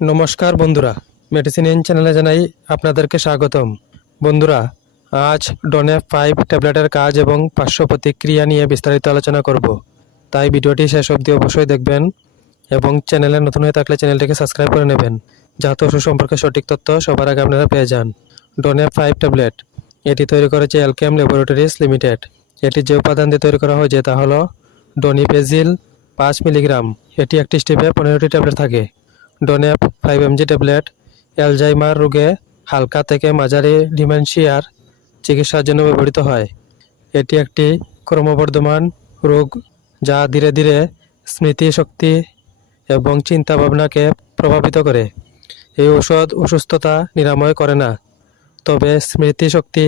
নমস্কার বন্ধুরা medicine in চ্যানেলে জানাই আপনাদেরকে স্বাগতম। বন্ধুরা, আজ ডনে ফাইভ ট্যাবলেটের কাজ এবং পার্শ্ব প্রতিক্রিয়া নিয়ে বিস্তারিত আলোচনা করব। তাই ভিডিওটি শেষ অবধি অবশ্যই দেখবেন এবং চ্যানেলে নতুন হয়ে থাকলে চ্যানেলটিকে সাবস্ক্রাইব করে নেবেন, যাতে ওষুধ সম্পর্কে সঠিক তথ্য সবার আগে আপনারা পেয়ে যান। ডনে ফাইভ ট্যাবলেট এটি তৈরি করেছে অ্যালকেম ল্যাবরেটরিজ লিমিটেড এটি যে উপাদান দিয়ে তৈরি করা হয়েছে তা হলো ডনিপেজিল পাঁচ মিলিগ্রাম। এটি একটি স্টিপে পনেরোটি ট্যাবলেট থাকে। Donep five M G tablet, Alzheimer রোগে হালকা থেকে মাঝারি ডিমেনশিয়ার চিকিৎসার জন্য ব্যবহৃত হয়। এটি একটি ক্রমবর্ধমান রোগ যা ধীরে ধীরে স্মৃতি শক্তি এবং চিন্তা ভাবনাকে প্রভাবিত করে। এই ঔষধ অসুস্থতা নিরাময় করে না, তবে স্মৃতিশক্তি,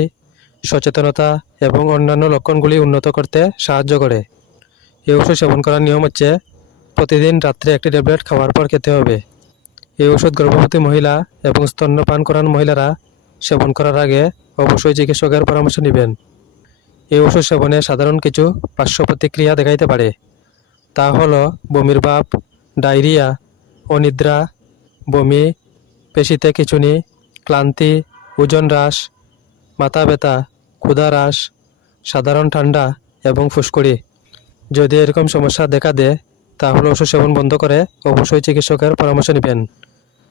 সচেতনতা এবং অন্যান্য লক্ষণগুলি উন্নত করতে সাহায্য করে। এই ওষুধ সেবন করার নিয়ম হচ্ছে, প্রতিদিন রাত্রে একটি ট্যাবলেট খাওয়ার পর খেতে হবে। এই ওষুধ গর্ভবতী মহিলা এবং স্তন্যপান করান মহিলারা সেবন করার আগে অবশ্যই চিকিৎসকের পরামর্শ নেবেন। এই ওষুধ সেবনে সাধারণ কিছু পার্শ্ব প্রতিক্রিয়া দেখাইতে পারে। তা হলো বমির ভাব, ডায়রিয়া, অনিদ্রা, বমি, পেশিতে খিঁচুনি, ক্লান্তি, ওজন হ্রাস, মাথা ব্যথা, ক্ষুধা হ্রাস, সাধারণ ঠান্ডা এবং ফুসকুড়ি। যদি এরকম সমস্যা দেখা দেয়, তাহলে ওষুধ সেবন বন্ধ করে অবশ্যই চিকিৎসকের পরামর্শ নেবেন।